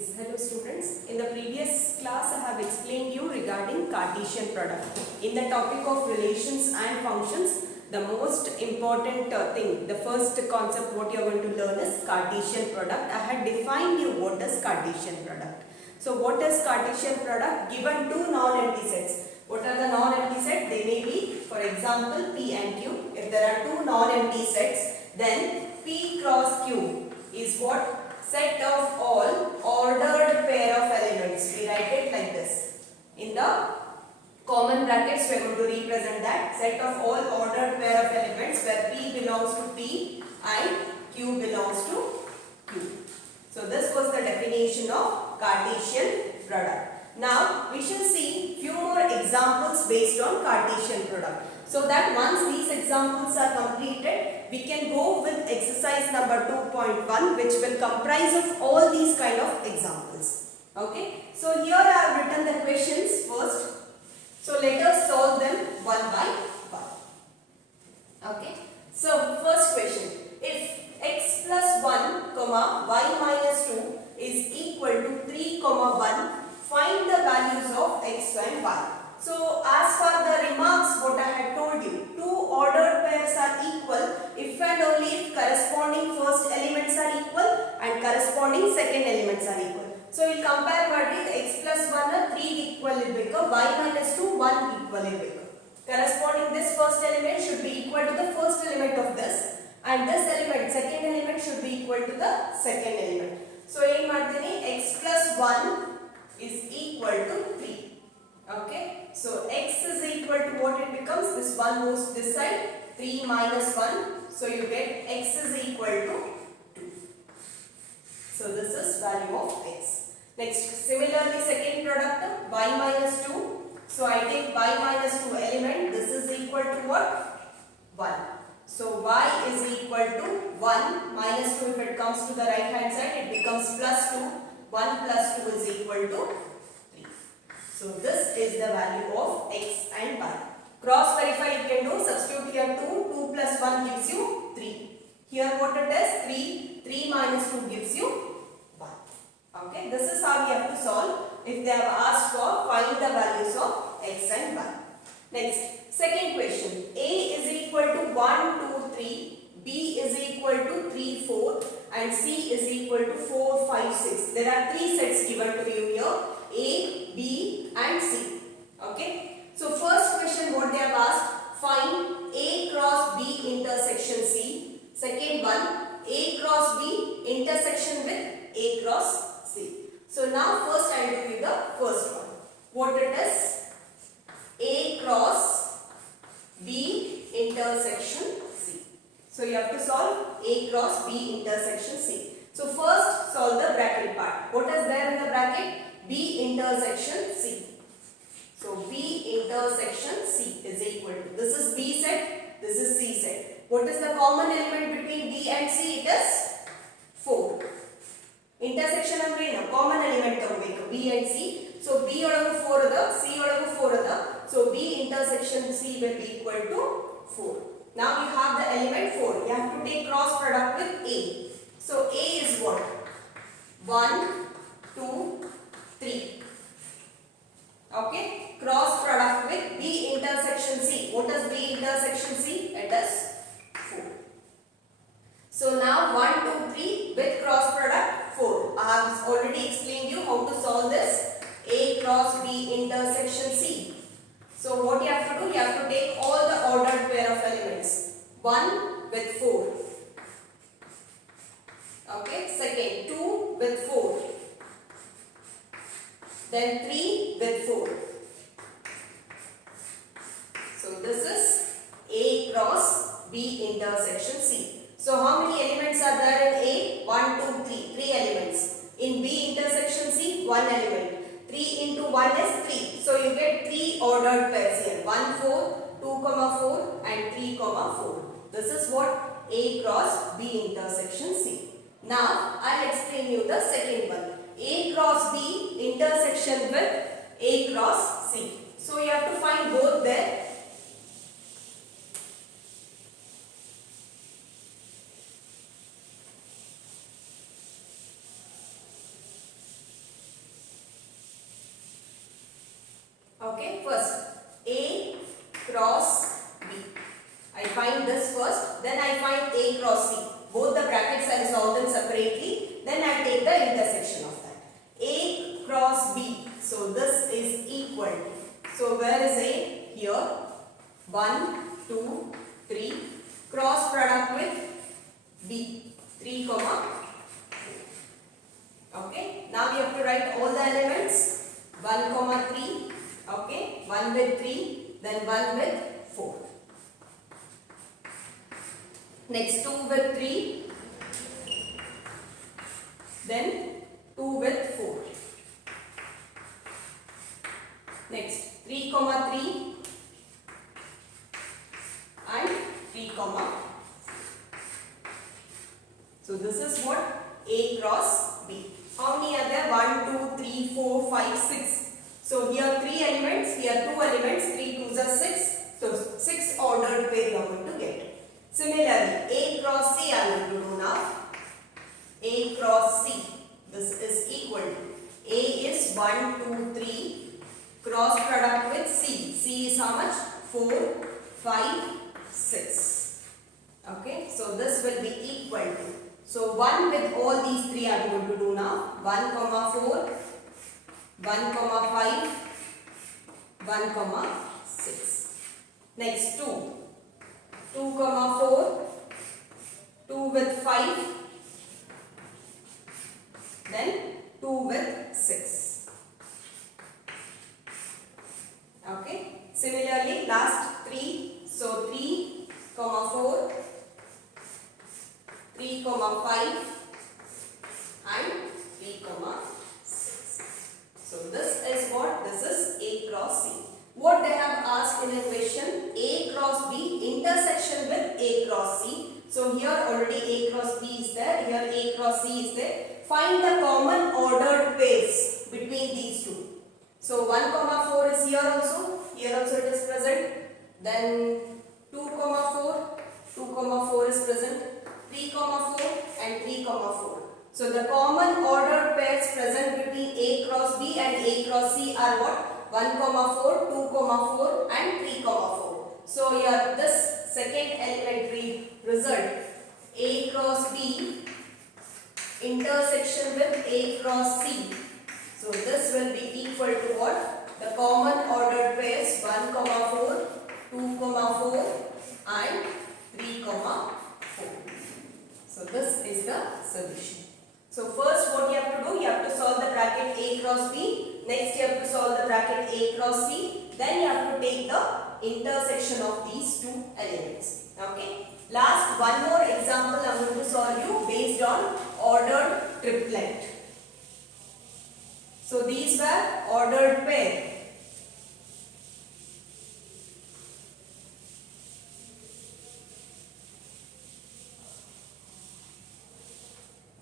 Hello students, in the previous class I have explained you regarding Cartesian product. In the topic of relations and functions, the most important thing, the first concept what you are going to learn is Cartesian product. I had defined you what is Cartesian product. So what is Cartesian product? Given two non-empty sets. What are the non-empty sets? They may be, for example, P and Q. If there are two non-empty sets, then P cross Q is what? Set of all ordered pair of elements. We write it like this. In the common brackets we are going to represent that set of all ordered pair of elements where P belongs to P and Q belongs to Q. So this was the definition of Cartesian product. Now we shall see few more examples based on Cartesian product. So that once these examples are completed, we can go with exercise number 2.1, which will comprise of all these kind of examples. Okay. So here I have written the questions first. So let us solve them one by one. Okay. So first question. If x plus 1, y minus 2 is equal to 3, 1, find the values of x and y. So as for the remarks what I had told you, two ordered pairs are equal if and only if corresponding first elements are equal and corresponding second elements are equal. So we will compare what is x plus 1 3 equal bigger, y minus 2 1 equal bigger. Corresponding this first element should be equal to the first element of this and this element second element should be equal to the second element. So in Martini x plus 1 is equal to 3. Okay, so x is equal to what it becomes, this 1 moves to this side, 3 minus 1, so you get x is equal to 2. So this is value of x. Next, similarly second product, y minus 2, so I take y minus 2 element, this is equal to what? 1. So y is equal to 1 minus 2, if it comes to the right hand side, it becomes plus 2, 1 plus 2 is equal to 3. So this is the value of x and y. Cross verify you can do, substitute here 2, 2 plus 1 gives you 3. Here what it is? 3, 3 minus 2 gives you 1. Okay, this is how we have to solve if they have asked for find the values of x and y. Next, second question. A is equal to 1, 2, 3, B is equal to 3, 4 and C is equal to 4, 5, 6. There are three sets given to you here. A, B and C. Okay. So first question what they have asked, find A cross B intersection C. Second one, A cross B intersection with A cross C. So now first I will give you the first one. What it is? A cross B intersection C. So you have to solve A cross B intersection C. So first solve the bracket part. What is there in the bracket? B intersection C. So B intersection C is equal to, this is B set, this is C set. What is the common element between B and C? It is 4. Intersection ಅಂದ್ರೆ common element ತಗೋಬೇಕು B and C. So B ಒಳಗೆ 4 ಅದ, C ಒಳಗೆ 4 ಅದ. So B intersection C will be equal to 4. Now you have the element 4. You have to take cross product with A. So A is what? 1, 2, 3. Okay, cross product with B intersection C. What is B intersection C? It is 4. So now 1, 2, 3 with cross product 4. I have already explained you how to solve this. A cross B intersection C. So what you have to do? You have to take all the ordered pair of elements. 1 with 4. Okay, second 2 with 4. Then 3 with 4. So this is A cross B intersection C. So how many elements are there in A? 1, 2, 3. 3 elements. In B intersection C, 1 element. 3 into 1 is 3. So you get 3 ordered pairs here. 1, 4, 2, 4 and 3, 4. This is what A cross B intersection C. Now I will explain you the second one. A cross B intersection with A cross C. So you have to find both there. Okay, first A cross B. I find this first, then I find A cross C. Both the brackets I solve them separately, then I take the intersection of that. A cross B. So this is equal to. So where is A? Here. 1, 2, 3. Cross product with B. 3, comma. Okay. Now we have to write all the elements. 1, comma 3. Okay. 1 with 3. Then 1 with 4. Next 2 with 3. Then 2 with 4. Next 3, comma 3 and 3, comma. So this is what A cross B. How many are there? 1, 2, 3, 4, 5, 6. So here 3 elements, here 2 elements, 3 2s are 6. So 6 ordered pair you are going to get. Similarly, A cross C I am going to do now. A cross C. This is equal to A is 1, 2, 3. Cross product with C. C is how much? 4, 5, 6. Okay. So this will be equal to. So 1 with all these 3 I am going to do now. 1, comma 4, 1, comma 5, 1, comma 6. Next 2. 2, comma 4, 2 with 5, then 2 with 6. Okay. Similarly, last 3. So 3, comma 4, 3, comma 5 and 3, comma 6. So this is what? This is A cross C. What they have asked in a question, A cross B intersection with A cross C. So here already A cross B is there, here A cross C is there. Find the common ordered pairs between these two. So 1, comma 4 is here also it is present. Then 2, comma 4, 2, comma 4 is present. 3, comma 4 and 3, comma 4. So the common ordered pairs present between A cross B and A cross C are what? 1, comma 4, 2, comma 4 and 3, comma 4. So here this second elementary result, A cross B intersection with A cross C. So this will be equal to what? The common ordered pairs 1, comma 4, 2, comma 4 and 3, comma 4. So this is the solution. So first what you have to do, you have to solve the bracket A cross B. Next you have to solve the bracket A cross C. Then you have to take the intersection of these two elements. Okay. Last one more example I am going to solve you based on ordered triplet. So these were ordered pair.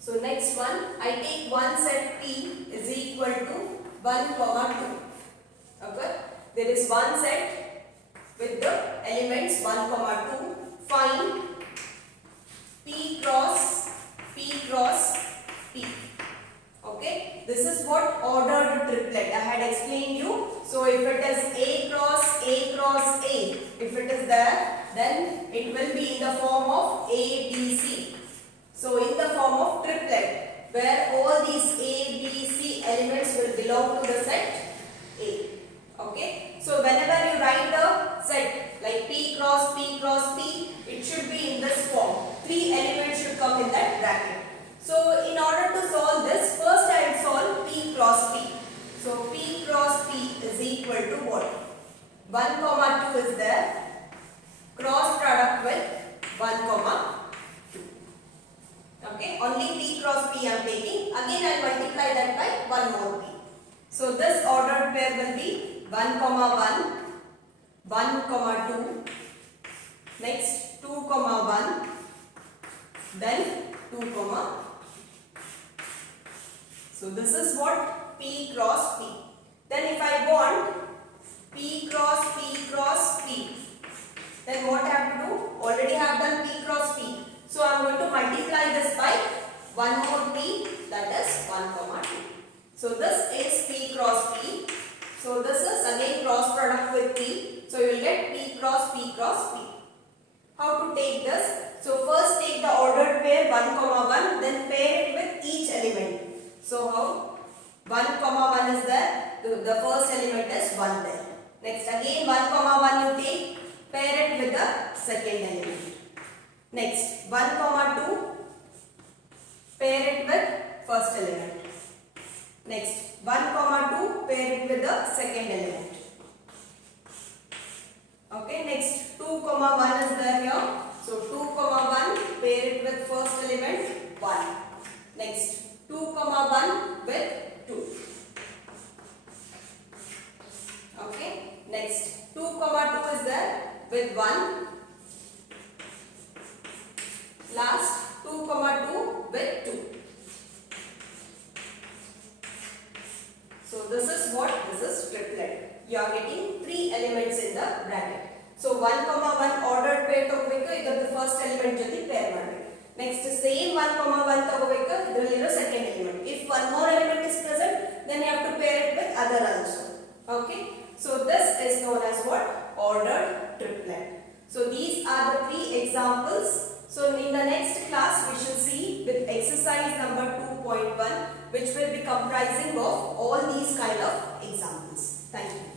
So next one, I take one set P is equal to 1, comma 2. Okay. There is one set with the elements 1, comma 2. Find P cross P. Okay. This is what ordered triplet I had explained you. So if it is A cross A, if it is there, then it will be in the form of A, B, C. So in the form of triplet, where all these A, B, C elements will belong to the set A. Okay. So whenever you write the set like P cross P, it should be in this form. 3 elements should come in that bracket. So in order to solve this, first I will solve P cross P. So P cross P is equal to what? 1, comma 2 is there. Cross product with 1, comma 2. Okay, only P cross P I am taking. Again I will multiply that by 1 more P. So this ordered pair will be 1, comma 1, 1, comma 2, next 2, comma 1, then 2, comma. So this is what? P cross P. Then if I want P cross P, then what I have to do? Already have done P cross P. So I am going to multiply this by 1 more P, that is 1, comma 2. So this is P cross P. So this is again cross product with P. So you will get P cross P cross P. How to take this? So first take the ordered pair 1 comma 1, then pair it with each element. So how? 1 comma 1 is there. The first element is 1 there. Next again 1 comma 1 you take, pair it with the second element. Next 1 comma 2, pair it with first element. Next 1 comma 2, pair it with the second element. Okay, next 2 comma 1 is there here. So 2 comma 1, pair it with first element 1. Next 2 comma 1 with 2. Okay, next 2 comma 2 is there with 1. Last 2 comma 2 with 2. So this is what? This is triplet. You are getting 3 elements in the bracket. So 1 comma 1 ordered pair ತಗೋಬೇಕು, ಇದರ first element ಜೊತೆ pair ಮಾಡಬೇಕು. Next same 1 comma 1 ತಗೋಬೇಕು, ಇದರಲ್ಲಿರೋ second element. If one more element is present, then you have to pair it with other also. Okay. So this is known as what? Ordered triplet. So these are the 3 examples. So in the next class we shall see with exercise number 2.1, which will be comprising of all these kind of examples. Thank you.